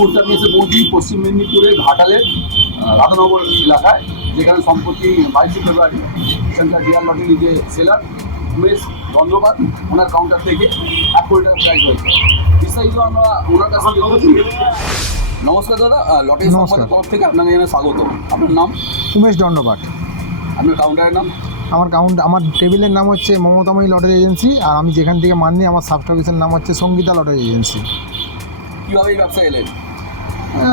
মুহূর্তে আমি এসে পৌঁছি পশ্চিম মেদিনীপুরের ঘাটালের রাধানগর এলাকায়, যেখানে সম্প্রতি 22 ফেব্রুয়ারি এখানকার ডিয়ার লটারির যে সেলার উমেশ বন্দ্যোপাধ্যায় ওনার কাউন্টার থেকে 1 কোটি টাকা প্রাইজ হয়েছে। বিস্তারিত আমরা ওনার কাছে দেখেছি। নমস্কার দাদা, লটারি সম্পদের তরফ থেকে আপনাকে জানাই স্বাগত। আপনার নাম? উমেশ দণ্ডপাঠ। আপনার কাউন্টারের নাম? আমার টেবিলের নাম হচ্ছে মমতাময়ী লটারি এজেন্সি, আর আমি যেখান থেকে মানি আমার সাব অফিসের নাম হচ্ছে সঙ্গীতা লটারি এজেন্সি। কীভাবে এই ব্যবসা এলেন?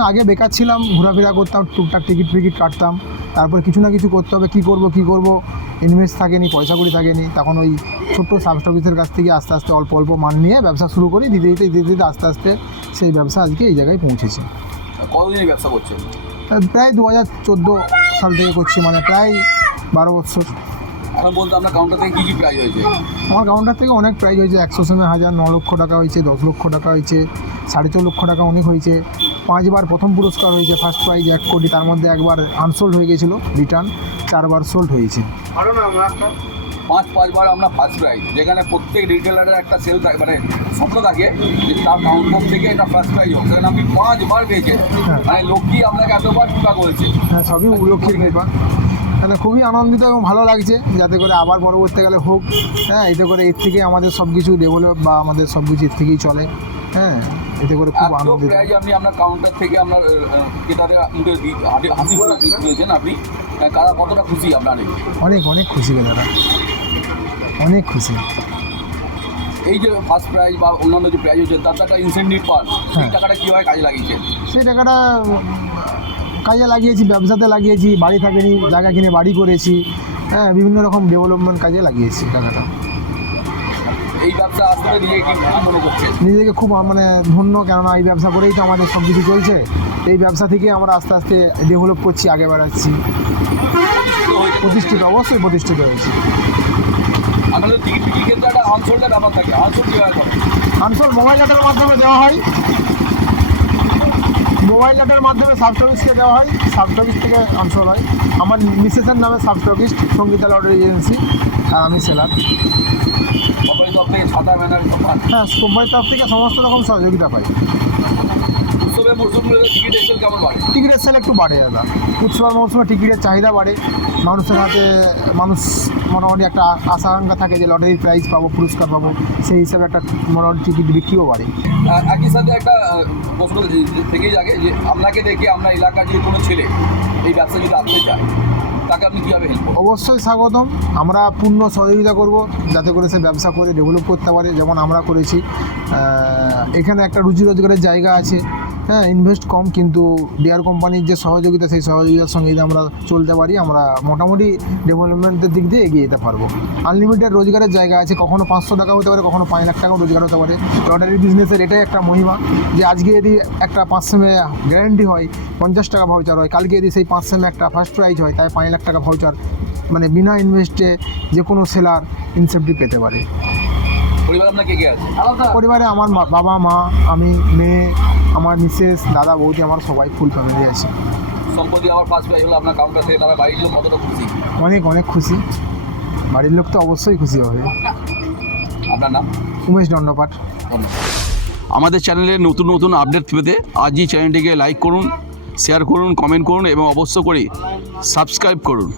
আগে বেকার ছিলাম, ঘোরাফেরা করতাম, টুকটাক টিকিট কাটতাম, তারপর কিছু না কিছু করতে হবে, কী করব ইনভেস্ট থাকেনি, পয়সা কড়ি থাকেনি, তখন ওই ছোট্ট সাব অফিসের কাছ থেকে আস্তে আস্তে অল্প অল্প মান নিয়ে ব্যবসা শুরু করি। দিতে দিতে আস্তে আস্তে সেই ব্যবসা আজকে এই জায়গায় পৌঁছেছে। কতদিন এই ব্যবসা করছেন? প্রায় 2014 সাল থেকে করছি, মানে প্রায় 12 বছর। এখন বলতে আপনার কাউন্টার থেকে কী কী প্রাইজ হয়েছে? আমার কাউন্টার থেকে অনেক প্রাইজ হয়েছে। 100,000, 9 লক্ষ টাকা হয়েছে, 10 লক্ষ টাকা হয়েছে, 4.5 লক্ষ টাকা অনেক হয়েছে। 5 বার প্রথম পুরস্কার হয়েছে, ফার্স্ট প্রাইজ 1 কোটি, তার মধ্যে একবার আনসোল্ড হয়ে গেছিলো রিটার্ন, 4 বার সোল্ড হয়েছে। 5 বার আমরা ফার্স্ট প্রাইজ, যেখানে প্রত্যেক রিটেলারের একটা সেল থাকে, মানে স্বপ্ন থাকে যে তার কাউন্টার থেকে এটা ফার্স্ট প্রাইজ হোক, সেখানে আপনি 5 বার পেয়েছেন। মানে লক্ষ্মী আপনাকে এতবার কৃপা করেছে। হ্যাঁ, সবই লক্ষ্মীর কৃপা। মানে খুবই আনন্দিত এবং ভালো লাগছে, যাতে করে আবার পরবর্তীকালে হোক। হ্যাঁ, এতে করে এর থেকে আমাদের সব কিছু ডেভেলপ বা আমাদের সব কিছু এর থেকেই চলে। হ্যাঁ, এতে করে খুব আনন্দিত। প্রাইজ আপনি আপনার কাউন্টার থেকে আপনার ক্রেতাদের হাসি দিয়েছেন, আপনি কারা কতটা খুশি? আপনার অনেক খুশি দাদা, অনেক খুশি। এই যে ফার্স্ট প্রাইজ বা অন্যান্য যে প্রাইজ হচ্ছে তার একটা ইনসেন্টিভ পান, সেই টাকাটা কীভাবে কাজে লাগিয়েছেন? সেই টাকাটা কাজে লাগিয়েছি, ব্যবসাতে লাগিয়েছি, বাড়ি থাকেনি, জায়গা কিনে বাড়ি করেছি। হ্যাঁ, বিভিন্ন রকম ডেভেলপমেন্ট কাজে লাগিয়েছি টাকাটা। এই ব্যবসা আসলে নিজেকে কী মনে করছে? নিজেকে খুব মানে ধন্য, কেননা এই ব্যবসা করেই তো আমাদের সব কিছু চলছে। এই ব্যবসা থেকে আমরা আস্তে আস্তে ডেভেলপ করছি, আগে বাড়াচ্ছি। প্রতিষ্ঠিত, অবশ্যই প্রতিষ্ঠিত হয়েছি। আমাদের টিকিট বিক্রির ক্ষেত্রে একটা আনসোল্ডের ব্যাপার থাকে, আনসোল্ড কীভাবে করে? আনসোল্ড মোবাইল ডাটার মাধ্যমে দেওয়া হয়। মোবাইল ডাটার মাধ্যমে সাব অফিসকে দেওয়া হয়, সাব অফিস থেকে আনসোল্ড হয়। আমার মিসেসের নামে sub office Sangeeta lottery agency, আর আমি সেলার। কোম্পানির তরফ থেকে ছাতা, ব্যানার সব পান? হ্যাঁ, কোম্পানির তরফ থেকে সমস্ত রকম সহযোগিতা পাই। উৎসবের মরশুমগুলোতে টিকিটের সেল কেমন বাড়ে? টিকিটের সেল একটু বাড়ে দাদা। উৎসবের মৌসুমে টিকিটের চাহিদা বাড়ে, মানুষের হাতে মানুষ মোটামুটি একটা আশা আকাঙ্ক্ষা থাকে যে লটারির প্রাইজ পাবো, পুরস্কার পাবো, সেই হিসাবে একটা মোটামুটি টিকিট বিক্রিও বাড়ে। একই সাথে একটা প্রশ্ন থেকেই থাকে যে আপনাকে দেখে আপনার এলাকার যে কোনো ছেলে এই ব্যবসা যদি আসতে চায়, তাকে আপনি কীভাবে হেল্প করবেন? অবশ্যই স্বাগতম। আমরা পূর্ণ সহযোগিতা করব, যাতে করে সে ব্যবসা করে ডেভেলপ করতে পারে, যেমন আমরা করেছি। এখানে একটা রুজি রোজগারের জায়গা আছে। হ্যাঁ, ইনভেস্ট কম, কিন্তু ডিয়ার কোম্পানির যে সহযোগিতা, সেই সহযোগিতার সঙ্গে যদি আমরা চলতে পারি, আমরা মোটামুটি ডেভেলপমেন্টের দিক দিয়ে এগিয়ে যেতে পারবো। আনলিমিটেড রোজগারের জায়গা আছে, কখনো 500 টাকা হতে পারে, কখনো 5 লাখ টাকাও রোজগার হতে পারে। লটারি বিজনেসের এটাই একটা মহিমা, যে আজকে যদি একটা 5 সেমে গ্যারান্টি হয়, 50 টাকা ভাউচার হয়, কালকে যদি সেই 5 সেমে একটা ফার্স্ট প্রাইজ হয়, তাই 5 লাখ টাকা ভাউচার, মানে বিনা ইনভেস্টে যে কোনো সেলার ইনসেন্টিভ পেতে পারে। পরিবার আপনার কে কে আছে? পরিবারে আমার বাবা, মা, আমি, মেয়ে, আমার মিসেস, দাদা, বৌদি, আমার সবাই ফুল ফ্যামিলি আছে। সম্প্রতি আমার ফার্স্ট প্রাইজ হলো আপনার কাউন্টার থেকে, তারা বাড়ির লোক কতটা খুশি? অনেক খুশি। বাড়ির লোক তো অবশ্যই খুশি হবে। আপনার নাম? উমেশ দণ্ডপাঠ। ধন্যবাদ। আমাদের চ্যানেলে নতুন নতুন আপডেট পেতে আজই চ্যানেলটিকে লাইক করুন, শেয়ার করুন, কমেন্ট করুন এবং অবশ্য করে সাবস্ক্রাইব করুন।